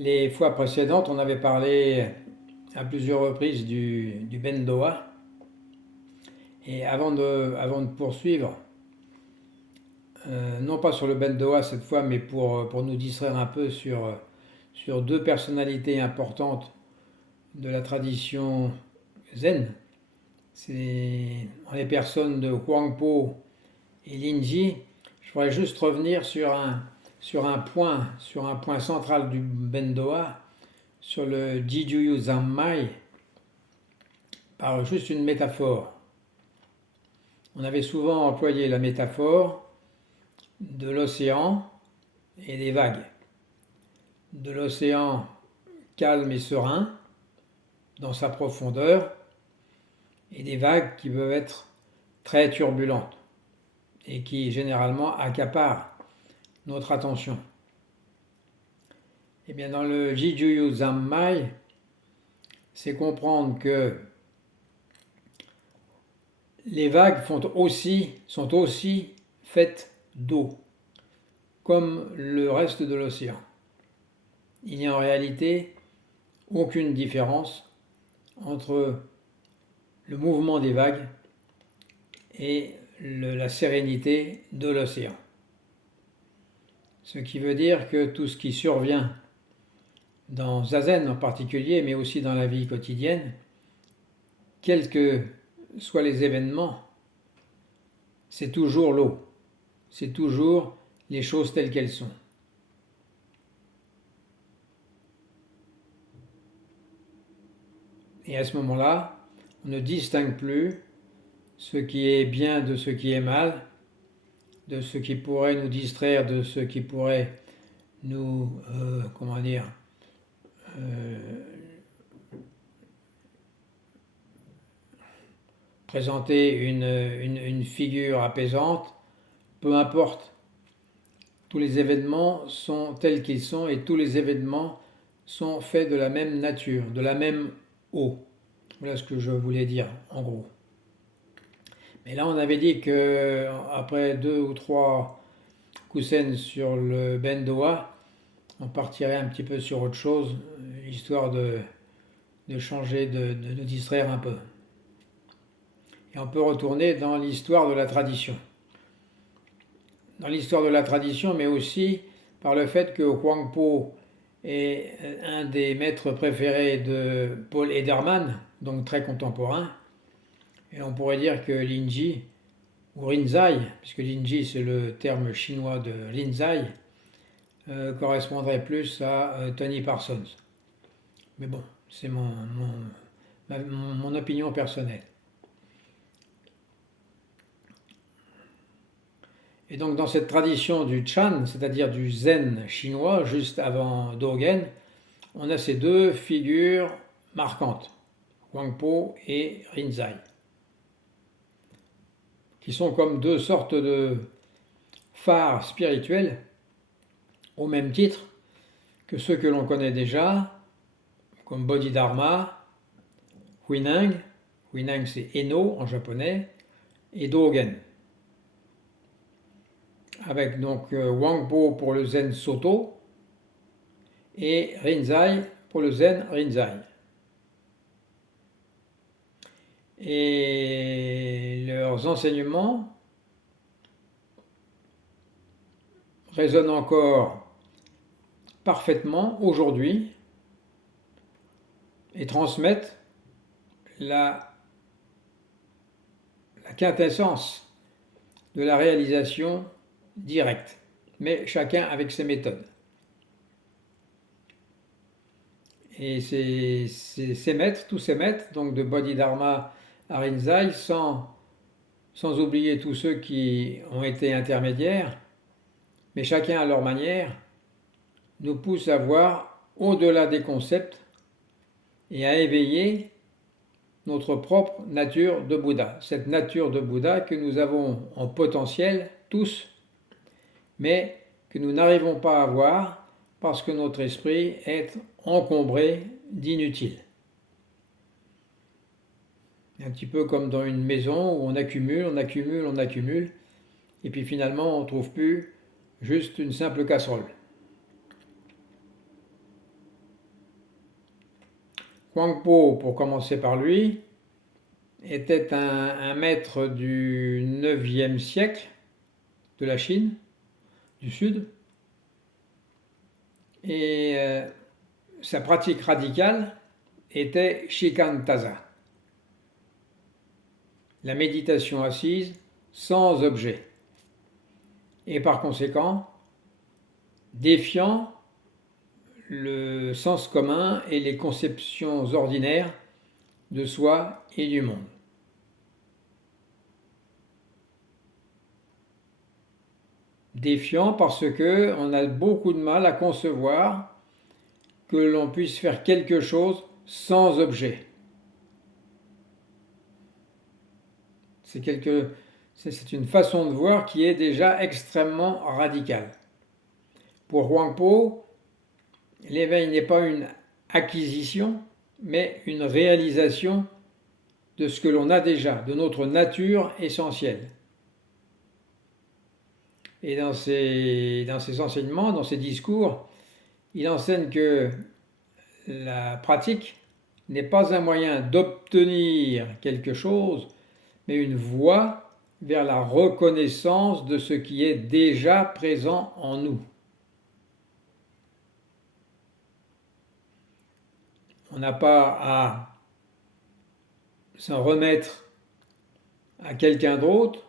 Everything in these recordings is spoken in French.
Les fois précédentes, on avait parlé à plusieurs reprises du Bendoa. Et avant de poursuivre, non pas sur le Bendoa cette fois, mais pour nous distraire un peu sur deux personnalités importantes de la tradition zen, c'est les personnes de Huangpo et Linji. Je voudrais juste revenir sur un point central du Bendoa, sur le Jijuyu Zanmai, par juste une métaphore. On avait souvent employé la métaphore de l'océan et des vagues. De l'océan calme et serein dans sa profondeur et des vagues qui peuvent être très turbulentes et qui généralement accaparent notre attention. Et bien dans le Jijuyu Zanmai, c'est comprendre que les vagues sont aussi faites d'eau, comme le reste de l'océan. Il n'y a en réalité aucune différence entre le mouvement des vagues et la sérénité de l'océan. Ce qui veut dire que tout ce qui survient dans Zazen en particulier, mais aussi dans la vie quotidienne, quels que soient les événements, c'est toujours l'eau, c'est toujours les choses telles qu'elles sont. Et à ce moment-là, on ne distingue plus ce qui est bien de ce qui est mal, de ce qui pourrait nous distraire, de ce qui pourrait nous, présenter une figure apaisante. Peu importe, tous les événements sont tels qu'ils sont et tous les événements sont faits de la même nature, de la même eau. Voilà ce que je voulais dire en gros. Mais là, on avait dit que après 2 ou 3 kusen sur le Bendoa, on partirait un petit peu sur autre chose, histoire de changer, de nous distraire un peu. Et on peut retourner dans l'histoire de la tradition. Dans l'histoire de la tradition, mais aussi par le fait que Huangpo est un des maîtres préférés de Paul Ederman, donc très contemporain. Et on pourrait dire que Linji, ou Rinzai, puisque Linji c'est le terme chinois de Rinzai, correspondrait plus à Tony Parsons. Mais bon, c'est mon opinion personnelle. Et donc dans cette tradition du Chan, c'est-à-dire du Zen chinois, juste avant Dogen, on a ces deux figures marquantes, Huangpo et Rinzai, qui sont comme deux sortes de phares spirituels, au même titre que ceux que l'on connaît déjà, comme Bodhidharma, Huineng, Huineng c'est Eno en japonais, et Dogen. Avec donc Huangpo pour le Zen Soto et Rinzai pour le Zen Rinzai. Et leurs enseignements résonnent encore parfaitement aujourd'hui et transmettent la quintessence de la réalisation directe, mais chacun avec ses méthodes. Et tous ces maîtres, donc de Bodhidharma à Rinzai, sans oublier tous ceux qui ont été intermédiaires, mais chacun à leur manière, nous poussent à voir au-delà des concepts et à éveiller notre propre nature de Bouddha. Cette nature de Bouddha que nous avons en potentiel tous, mais que nous n'arrivons pas à voir parce que notre esprit est encombré d'inutiles. Un petit peu comme dans une maison où on accumule, et puis finalement on ne trouve plus juste une simple casserole. Huangpo, pour commencer par lui, était un maître du 9e siècle de la Chine, du Sud, et sa pratique radicale était Shikantaza, la méditation assise sans objet, et par conséquent défiant le sens commun et les conceptions ordinaires de soi et du monde. Défiant parce que on a beaucoup de mal à concevoir que l'on puisse faire quelque chose sans objet. C'est une façon de voir qui est déjà extrêmement radicale. Pour Huangpo, l'éveil n'est pas une acquisition, mais une réalisation de ce que l'on a déjà, de notre nature essentielle. Et dans ses enseignements, dans ses discours, il enseigne que la pratique n'est pas un moyen d'obtenir quelque chose, mais une voie vers la reconnaissance de ce qui est déjà présent en nous. On n'a pas à s'en remettre à quelqu'un d'autre,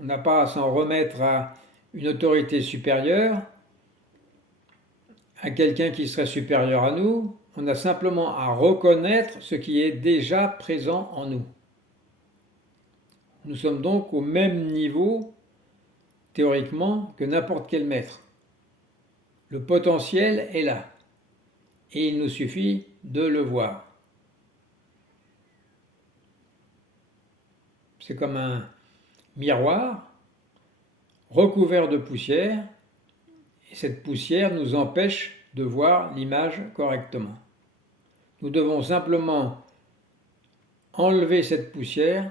on n'a pas à s'en remettre à une autorité supérieure, à quelqu'un qui serait supérieur à nous, on a simplement à reconnaître ce qui est déjà présent en nous. Nous sommes donc au même niveau, théoriquement, que n'importe quel maître. Le potentiel est là, et il nous suffit de le voir. C'est comme un miroir recouvert de poussière, et cette poussière nous empêche de voir l'image correctement. Nous devons simplement enlever cette poussière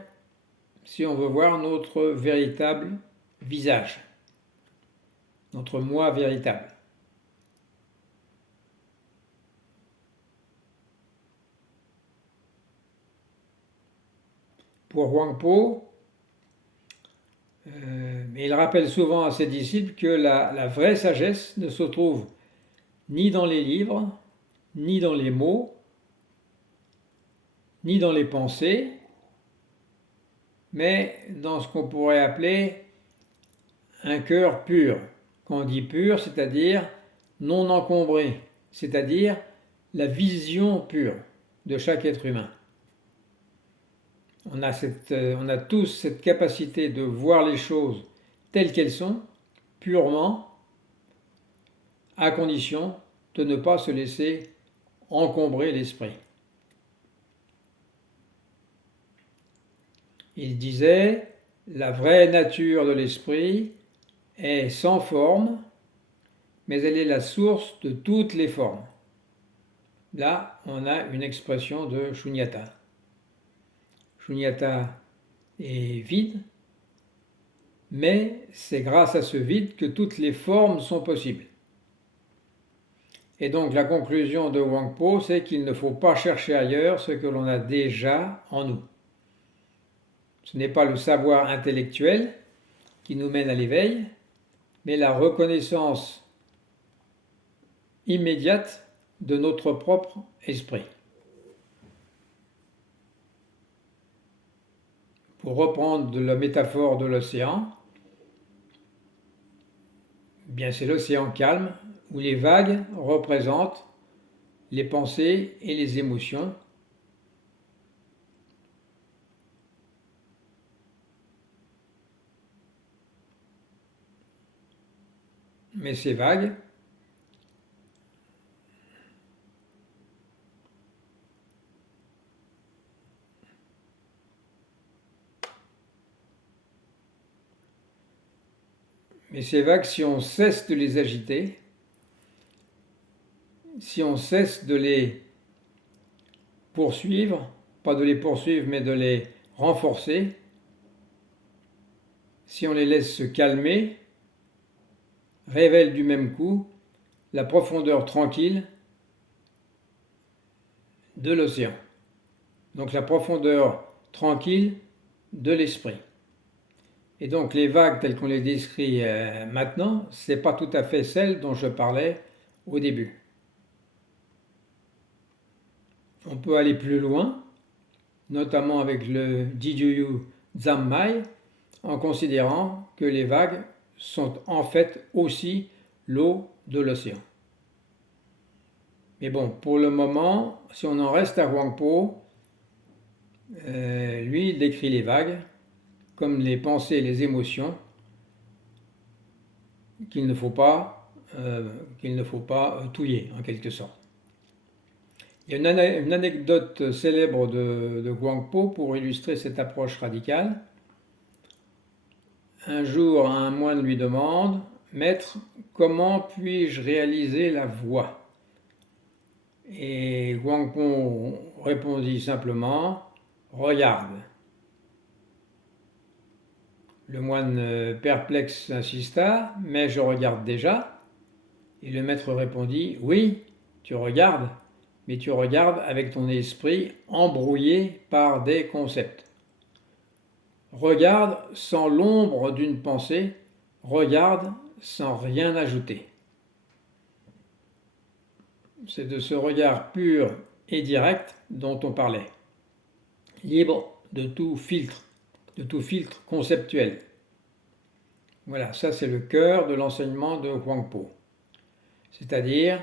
si on veut voir notre véritable visage, notre moi véritable. Pour Huangpo, il rappelle souvent à ses disciples que la vraie sagesse ne se trouve ni dans les livres, ni dans les mots, ni dans les pensées, mais dans ce qu'on pourrait appeler un cœur pur. Quand on dit pur, c'est-à-dire non encombré, c'est-à-dire la vision pure de chaque être humain. On a tous cette capacité de voir les choses telles qu'elles sont, purement, à condition de ne pas se laisser encombrer l'esprit. Il disait, la vraie nature de l'esprit est sans forme, mais elle est la source de toutes les formes. Là, on a une expression de Shunyata. Shunyata est vide, mais c'est grâce à ce vide que toutes les formes sont possibles. Et donc la conclusion de Huangpo, c'est qu'il ne faut pas chercher ailleurs ce que l'on a déjà en nous. Ce n'est pas le savoir intellectuel qui nous mène à l'éveil, mais la reconnaissance immédiate de notre propre esprit. Pour reprendre la métaphore de l'océan, bien c'est l'océan calme où les vagues représentent les pensées et les émotions. Mais ces vagues si on cesse de les agiter, si on cesse de les poursuivre, pas de les poursuivre mais de les renforcer, si on les laisse se calmer, révèlent du même coup la profondeur tranquille de l'océan. Donc la profondeur tranquille de l'esprit. Et donc les vagues telles qu'on les décrit maintenant, ce n'est pas tout à fait celles dont je parlais au début. On peut aller plus loin, notamment avec le Jijuyu Zammai, en considérant que les vagues sont en fait aussi l'eau de l'océan. Mais bon, pour le moment, si on en reste à Huangpo, lui, il décrit les vagues comme les pensées et les émotions qu'il ne faut pas touiller, en quelque sorte. Il y a une anecdote célèbre de Huangpo pour illustrer cette approche radicale. Un jour, un moine lui demande « Maître, comment puis-je réaliser la voie ?» Et Huangpo répondit simplement « Regarde ». Le moine perplexe insista « Mais je regarde déjà ». Et le maître répondit « Oui, tu regardes, mais tu regardes avec ton esprit embrouillé par des concepts. Regarde sans l'ombre d'une pensée, regarde sans rien ajouter. » C'est de ce regard pur et direct dont on parlait, libre de tout filtre conceptuel. Voilà, ça c'est le cœur de l'enseignement de Huangpo, c'est-à-dire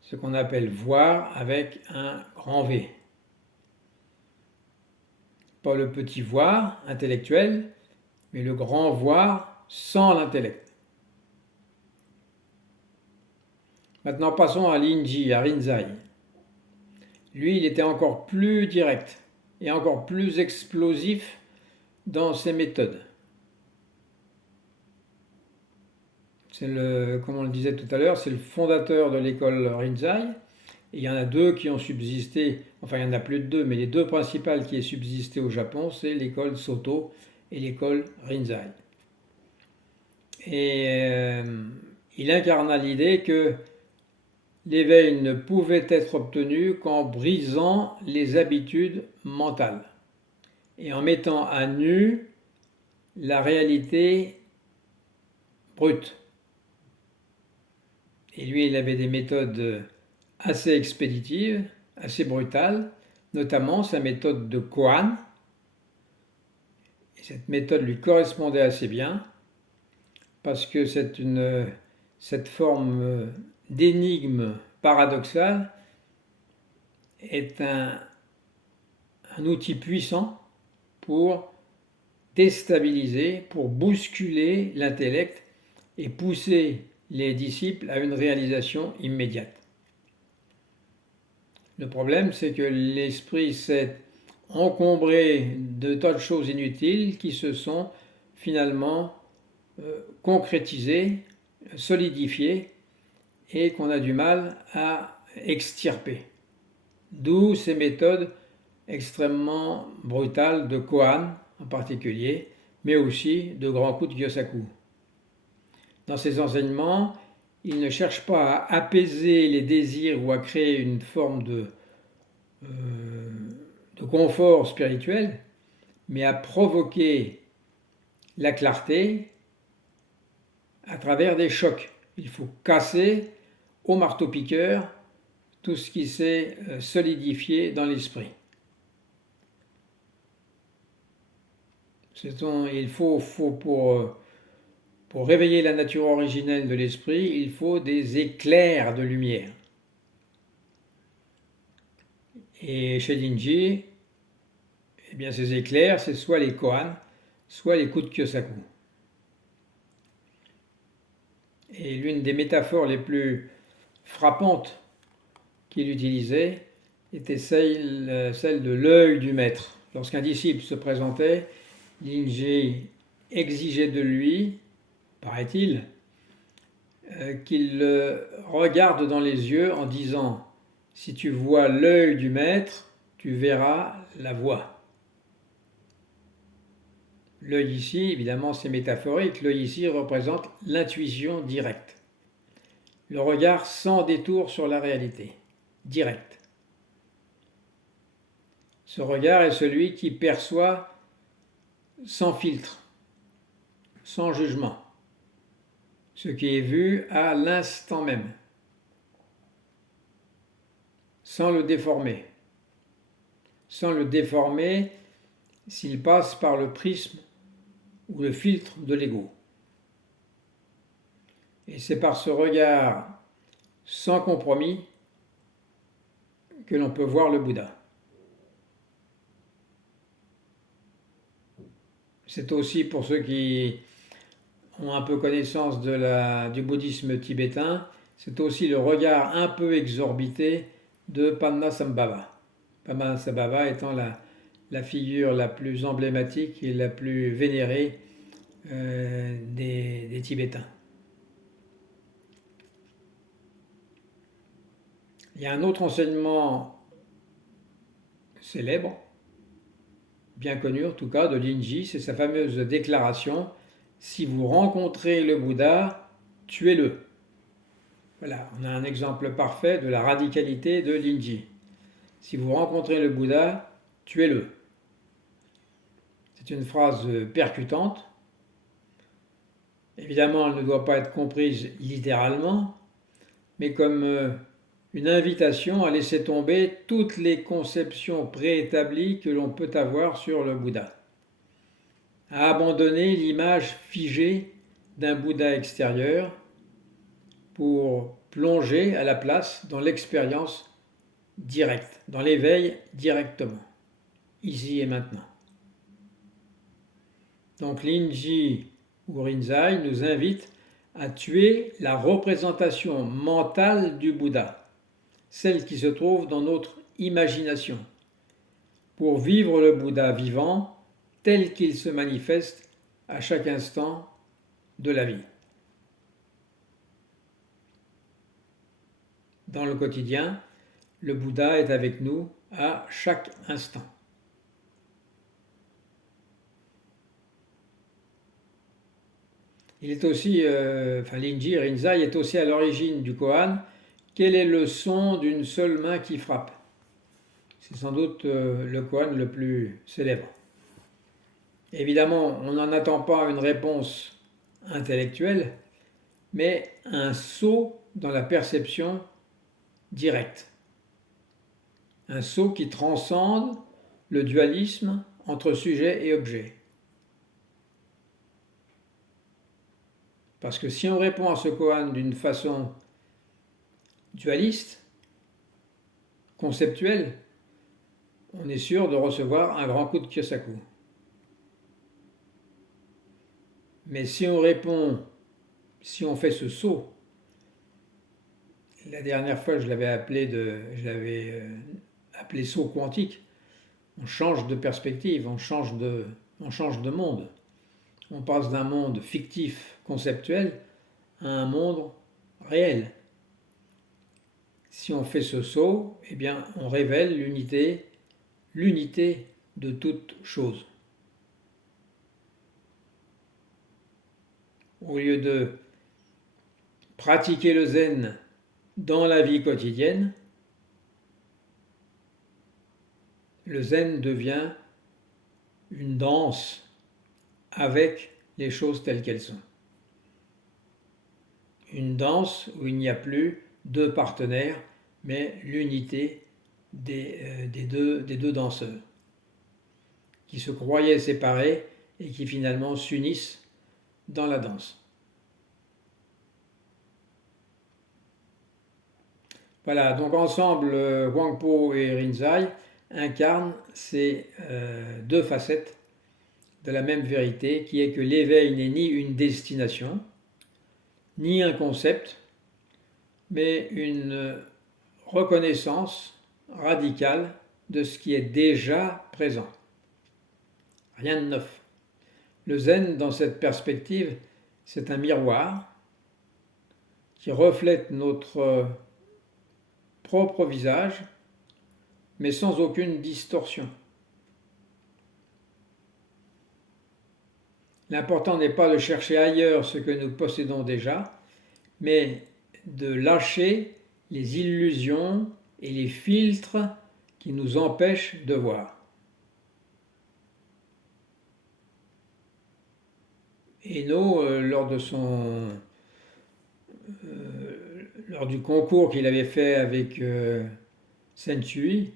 ce qu'on appelle voir avec un grand V. Pas le petit voir intellectuel, mais le grand voir sans l'intellect. Maintenant passons à Linji, à Rinzai. Lui, il était encore plus direct et encore plus explosif dans ses méthodes. Comme on le disait tout à l'heure, c'est le fondateur de l'école Rinzai. Et il y en a deux qui ont subsisté, enfin il y en a plus de deux, mais les deux principales qui aient subsisté au Japon, c'est l'école Soto et l'école Rinzai. Et il incarna l'idée que l'éveil ne pouvait être obtenu qu'en brisant les habitudes mentales et en mettant à nu la réalité brute. Et lui, il avait des méthodes assez expéditives, assez brutales, notamment sa méthode de Koan. Et cette méthode lui correspondait assez bien, parce que cette forme d'énigme paradoxale est un outil puissant pour déstabiliser, pour bousculer l'intellect et pousser les disciples à une réalisation immédiate. Le problème, c'est que l'esprit s'est encombré de tas de choses inutiles qui se sont finalement concrétisées, solidifiées et qu'on a du mal à extirper. D'où ces méthodes extrêmement brutales de Koan en particulier, mais aussi de grands coups de Gyosaku. Dans ses enseignements, il ne cherche pas à apaiser les désirs ou à créer une forme de confort spirituel, mais à provoquer la clarté à travers des chocs. Il faut casser au marteau-piqueur tout ce qui s'est solidifié dans l'esprit. Il faut pour réveiller la nature originelle de l'esprit, il faut des éclairs de lumière. Et chez Linji, eh bien ces éclairs, c'est soit les koans, soit les coups de Kyosaku. Et l'une des métaphores les plus frappantes qu'il utilisait était celle de l'œil du maître. Lorsqu'un disciple se présentait, Linji exigeait de lui, paraît-il, qu'il le regarde dans les yeux en disant « Si tu vois l'œil du maître, tu verras la voie ». L'œil ici, évidemment, c'est métaphorique. L'œil ici représente l'intuition directe. Le regard sans détour sur la réalité, direct. Ce regard est celui qui perçoit sans filtre, sans jugement, ce qui est vu à l'instant même, sans le déformer. Sans le déformer s'il passe par le prisme ou le filtre de l'ego. Et c'est par ce regard sans compromis que l'on peut voir le Bouddha. C'est aussi pour ceux qui ont un peu connaissance du bouddhisme tibétain, c'est aussi le regard un peu exorbité de Padmasambhava. Padmasambhava étant la figure la plus emblématique et la plus vénérée des Tibétains. Il y a un autre enseignement célèbre, bien connu en tout cas, de Linji, c'est sa fameuse déclaration « Si vous rencontrez le Bouddha, tuez-le ». Voilà, on a un exemple parfait de la radicalité de Linji. Si vous rencontrez le Bouddha, tuez-le. C'est une phrase percutante. Évidemment, elle ne doit pas être comprise littéralement, mais comme une invitation à laisser tomber toutes les conceptions préétablies que l'on peut avoir sur le Bouddha, à abandonner l'image figée d'un Bouddha extérieur pour plonger à la place dans l'expérience directe, dans l'éveil directement, ici et maintenant. Donc Linji ou Rinzai nous invite à tuer la représentation mentale du Bouddha, celle qui se trouve dans notre imagination, pour vivre le Bouddha vivant tel qu'il se manifeste à chaque instant de la vie. Dans le quotidien, le Bouddha est avec nous à chaque instant. Il est aussi, Linji Rinzai est aussi à l'origine du koan. Quel est le son d'une seule main qui frappe? C'est sans doute le koan le plus célèbre. Évidemment, on n'en attend pas une réponse intellectuelle, mais un saut dans la perception directe. Un saut qui transcende le dualisme entre sujet et objet. Parce que si on répond à ce koan d'une façon dualiste, conceptuelle, on est sûr de recevoir un grand coup de Kyosaku. Mais si on répond, si on fait ce saut, la dernière fois je l'avais appelé saut quantique, on change de perspective, on change de monde. On passe d'un monde fictif, conceptuel, à un monde réel. Si on fait ce saut, eh bien, on révèle l'unité de toute chose. Au lieu de pratiquer le zen dans la vie quotidienne, le zen devient une danse avec les choses telles qu'elles sont. Une danse où il n'y a plus deux partenaires, mais l'unité des deux danseurs, qui se croyaient séparés et qui finalement s'unissent dans la danse. Voilà, donc ensemble, Huangpo et Rinzai incarnent ces deux facettes de la même vérité, qui est que l'éveil n'est ni une destination, ni un concept, mais une reconnaissance radicale de ce qui est déjà présent. Rien de neuf. Le zen, dans cette perspective, c'est un miroir qui reflète notre propre visage, mais sans aucune distorsion. L'important n'est pas de chercher ailleurs ce que nous possédons déjà, mais de lâcher les illusions et les filtres qui nous empêchent de voir. Hainaut, lors du concours qu'il avait fait avec Sensui,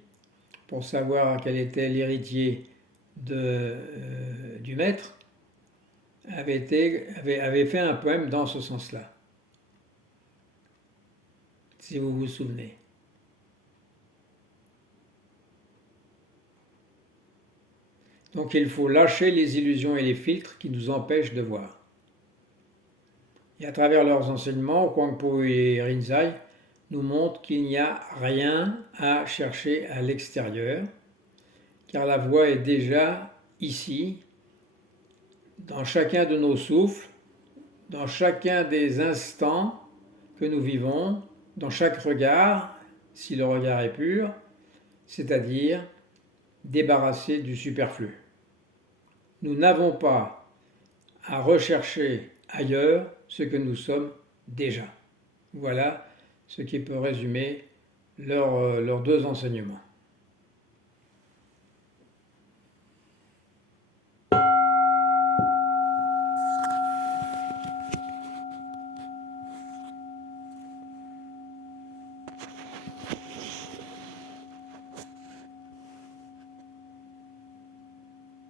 pour savoir quel était l'héritier du maître, avait fait un poème dans ce sens-là, si vous vous souvenez. Donc il faut lâcher les illusions et les filtres qui nous empêchent de voir. Et à travers leurs enseignements, Huang Po et Rinzai nous montrent qu'il n'y a rien à chercher à l'extérieur, car la voie est déjà ici, dans chacun de nos souffles, dans chacun des instants que nous vivons, dans chaque regard, si le regard est pur, c'est-à-dire débarrassé du superflu. Nous n'avons pas à rechercher ailleurs ce que nous sommes déjà. Voilà ce qui peut résumer leurs deux enseignements.